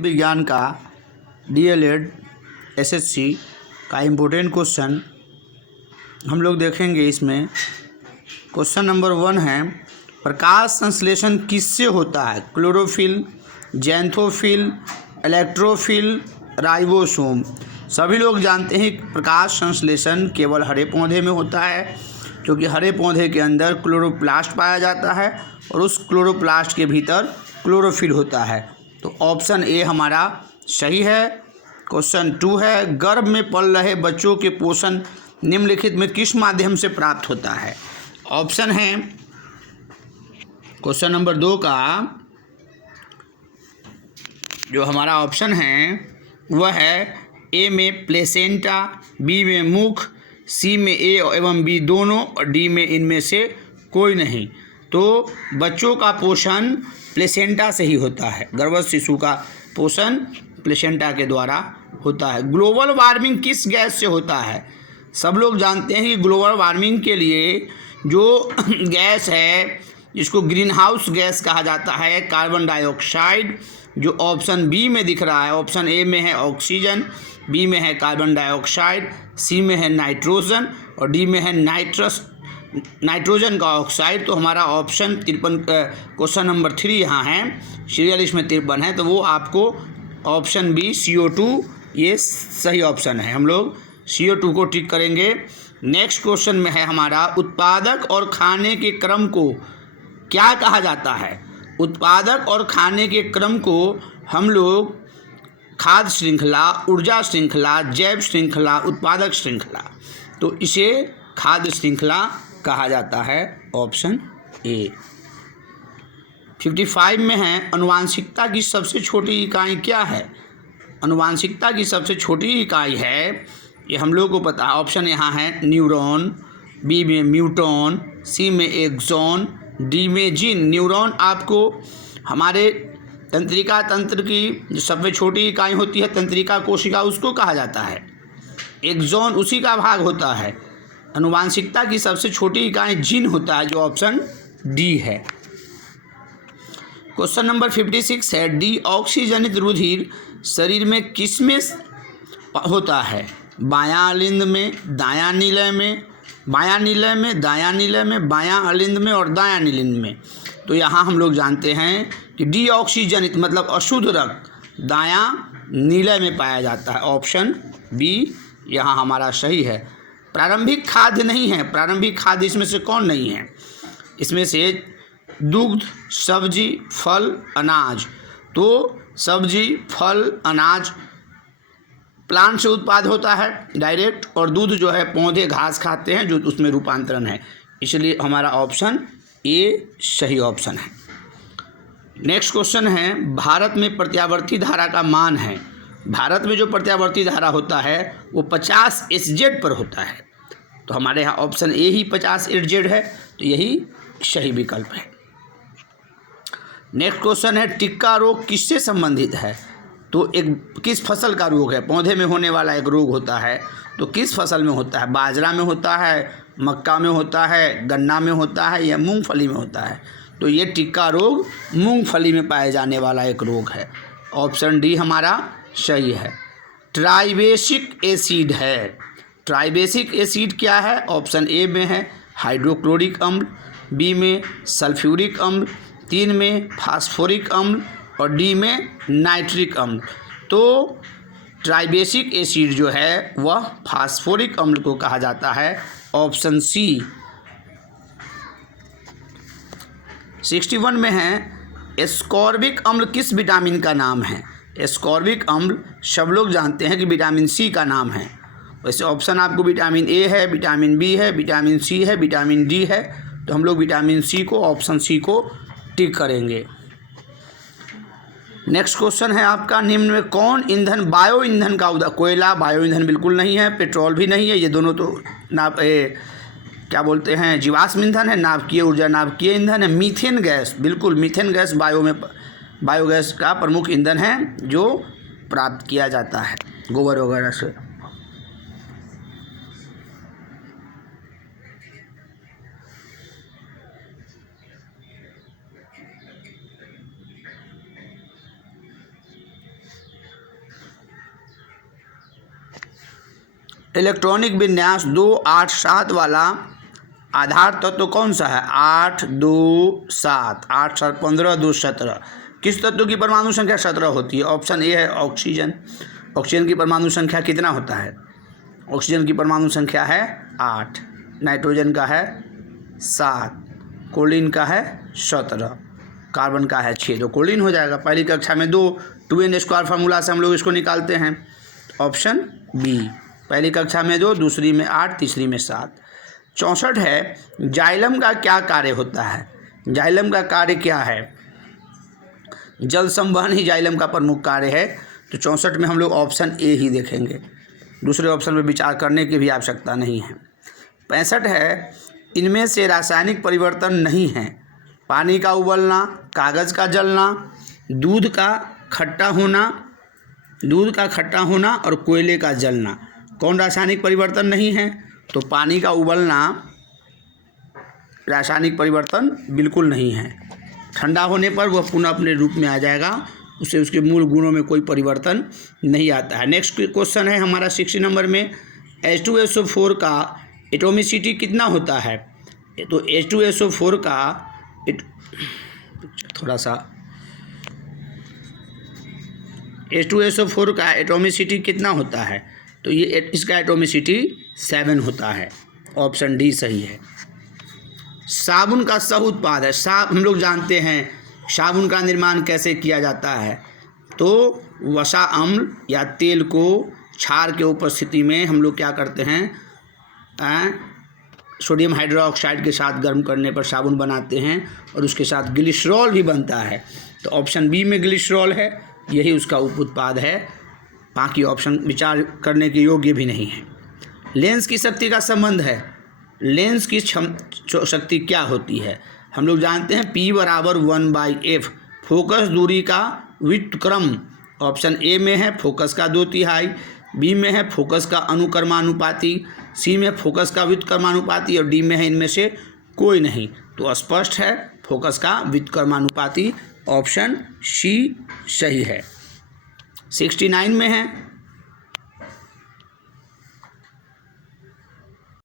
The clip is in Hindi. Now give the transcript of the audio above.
विज्ञान का डीएलएड एसएससी का इम्पोर्टेंट क्वेश्चन हम लोग देखेंगे। इसमें क्वेश्चन नंबर 1 है, प्रकाश संश्लेषण किससे होता है? Chlorophyll, xanthophyll, electrophile, ribosome. सभी लोग जानते हैं कि प्रकाश संश्लेषण केवल हरे पौधे में होता है, क्योंकि हरे पौधे के अंदर क्लोरोप्लास्ट पाया जाता है और उस क्लोरोप्लास्ट के भीतर क्लोरोफिल होता है। तो ऑप्शन ए हमारा सही है। क्वेश्चन 2 है, गर्भ में पल रहे बच्चों के पोषण निम्नलिखित में किस माध्यम से प्राप्त होता है? ऑप्शन है क्वेश्चन नंबर 2 का जो हमारा ऑप्शन है वह है ए में प्लेसेंटा, बी में मुख, सी में ए एवं बी दोनों और डी में इनमें से कोई नहीं। तो बच्चों का पोषण प्लेसेंटा से ही होता है। गर्भस्थ शिशु का पोषण प्लेसेंटा के द्वारा होता है। ग्लोबल वार्मिंग किस गैस से होता है? सब लोग जानते हैं कि ग्लोबल वार्मिंग के लिए जो गैस है जिसको ग्रीन हाउस गैस कहा जाता है, कार्बन डाइऑक्साइड, जो ऑप्शन बी में दिख रहा है। ऑप्शन ए में है ऑक्सीजन, बी में है कार्बन डाइऑक्साइड, सी में है नाइट्रोजन और डी में है नाइट्रोजन का ऑक्साइड। तो हमारा ऑप्शन 53 क्वेश्चन नंबर 3 यहाँ है, सीरियल लिस्ट में 53 है, तो वो आपको ऑप्शन बी CO2 ये सही ऑप्शन है। हम लोग CO2 को टिक करेंगे। नेक्स्ट क्वेश्चन में है हमारा, उत्पादक और खाने के क्रम को क्या कहा जाता है? उत्पादक और खाने के क्रम को हम लोग खाद्य श्रृंखला, ऊर्जा श्रृंखला, जैव श्रृंखला, उत्पादक श्रृंखला, तो इसे खाद्य श्रृंखला कहा जाता है। Option A. 55 में है, अनुवांशिकता की सबसे छोटी इकाई क्या है? अनुवांशिकता की सबसे छोटी इकाई है, ये हम लोग को पता है। ऑप्शन यहाँ है न्यूरॉन, बी में म्यूटॉन, सी में एक्सॉन, डी में जीन। न्यूरॉन आपको हमारे तंत्रिका तंत्र की जो सबसे छोटी इकाई होती है, तंत्रिका कोशिका, उसको कहा जाता है। एक्सॉन उसी का भाग होता है। अनुवांशिकता की सबसे छोटी इकाई जीन होता है, जो ऑप्शन डी है। क्वेश्चन नंबर 56 है, डी ऑक्सीजनित रुधिर शरीर में किसमें होता है? बायां अलिंद में, दायां निलय में, बायां निलय में, दायां निलय में, बायां अलिंद में और दायां निलिंद में। तो यहाँ हम लोग जानते हैं कि डी ऑक्सीजनित मतलब अशुद्ध रक्त दायां निलय में पाया जाता है। ऑप्शन बी यहाँ हमारा सही है। प्रारंभिक खाद्य नहीं है, प्रारंभिक खाद्य इसमें से कौन नहीं है? इसमें से दुग्ध, सब्जी, फल, अनाज। तो सब्जी, फल, अनाज प्लांट से उत्पाद होता है डायरेक्ट, और दूध जो है पौधे घास खाते हैं, जो उसमें रूपांतरण है। इसलिए हमारा ऑप्शन ए सही ऑप्शन है। नेक्स्ट क्वेश्चन है, भारत में प्रत्यावर्ती धारा का मान है? भारत में जो प्रत्यावर्ती धारा होता है वो 50 SZ पर होता है। तो हमारे यहाँ ऑप्शन ए ही 50 SZ है, तो यही सही विकल्प है। नेक्स्ट क्वेश्चन है, टिक्का रोग किससे संबंधित है? तो एक किस फसल का रोग है? पौधे में होने वाला एक रोग होता है, तो किस फसल में होता है? बाजरा में होता है, मक्का में होता है, गन्ना में होता है या मूंगफली में होता है? तो ये टिक्का रोग मूंगफली में पाए जाने वाला एक रोग है। ऑप्शन डी हमारा सही है। ट्राइबेसिक एसिड है। ट्राइबेसिक एसिड क्या है? ऑप्शन ए में है हाइड्रोक्लोरिक अम्ल, बी में सल्फ्यूरिक अम्ल, 3 में फास्फोरिक अम्ल और डी में नाइट्रिक अम्ल। तो ट्राइबेसिक एसिड जो है वह फास्फोरिक अम्ल को कहा जाता है। Option C. 61 में है, एस्कॉर्बिक अम्ल किस विटामिन का नाम है? एस्कॉर्बिक अम्ल सब लोग जानते हैं कि विटामिन सी का नाम है। वैसे ऑप्शन आपको विटामिन ए है, विटामिन बी है, विटामिन सी है, विटामिन डी है, तो हम लोग विटामिन सी को, ऑप्शन सी को टिक करेंगे। नेक्स्ट क्वेश्चन है आपका, निम्न में कौन ईंधन बायो ईंधन का कोयला बायो ईंधन बिल्कुल नहीं है, पेट्रोल भी नहीं है, ये दोनों तो क्या बोलते हैं, जीवाश्म ईंधन है। नाभिकीय ऊर्जा नाभिकीय ईंधन है। मीथेन गैस, बिल्कुल मीथेन गैस बायोगैस का प्रमुख ईंधन है जो प्राप्त किया जाता है गोबर वगैरह से। इलेक्ट्रॉनिक विन्यास 2, 8, 7 वाला आधार तत्व कौन सा है? 8, 2, 7, 8, 7, 15, 2, 17। किस तत्व की परमाणु संख्या 17 होती है? ऑप्शन ए है ऑक्सीजन। ऑक्सीजन की परमाणु संख्या कितना होता है? ऑक्सीजन की परमाणु संख्या है 8, नाइट्रोजन का है 7, कोलिन का है 17, कार्बन का है 6। तो कोलिन हो जाएगा। पहली कक्षा में 2n² फार्मूला से हम लोग इसको निकालते हैं। ऑप्शन बी, पहली कक्षा में 2, दूसरी में 8, तीसरी में 7। 64 है, जाइलम का क्या कार्य होता है? जाइलम का कार्य क्या है? जल संवहन ही जाइलम का प्रमुख कार्य है। तो 64 में हम लोग ऑप्शन ए ही देखेंगे, दूसरे ऑप्शन में विचार करने की भी आवश्यकता नहीं है। 65 है, इनमें से रासायनिक परिवर्तन नहीं है। पानी का उबलना, कागज़ का जलना, दूध का खट्टा होना और कोयले का जलना। कौन रासायनिक परिवर्तन नहीं है? तो पानी का उबलना रासायनिक परिवर्तन बिल्कुल नहीं है। ठंडा होने पर वह पुनः अपने रूप में आ जाएगा, उससे उसके मूल गुणों में कोई परिवर्तन नहीं आता है। नेक्स्ट क्वेश्चन है हमारा 60 नंबर में, H2SO4 का एटोमिसिटी कितना होता है? तो H2SO4 का H2SO4 का एटोमिसिटी कितना होता है? तो ये इसका एटोमिसिटी 7 होता है। ऑप्शन डी सही है। साबुन का सह उत्पाद है। हम लोग जानते हैं साबुन का निर्माण कैसे किया जाता है। तो वसा अम्ल या तेल को क्षार के उपस्थिति में हम लोग क्या करते हैं, सोडियम हाइड्रोक्साइड के साथ गर्म करने पर साबुन बनाते हैं और उसके साथ ग्लिसरॉल भी बनता है। तो ऑप्शन बी में ग्लिसरॉल है, यही उसका उप उत्पाद है। बाकी ऑप्शन विचार करने के योग्य भी नहीं है। लेंस की शक्ति का संबंध है। लेंस की शक्ति क्या होती है? हम लोग जानते हैं P बराबर 1/f। फोकस दूरी का व्युत्क्रम ऑप्शन ए में है फोकस का 2/3, बी में है फोकस का अनुक्रमानुपाती, सी में फोकस का व्युत्क्रमानुपाती और डी में है इनमें से कोई नहीं। तो स्पष्ट है फोकस का व्युत्क्रमानुपाती, ऑप्शन सी सही है। 69 में है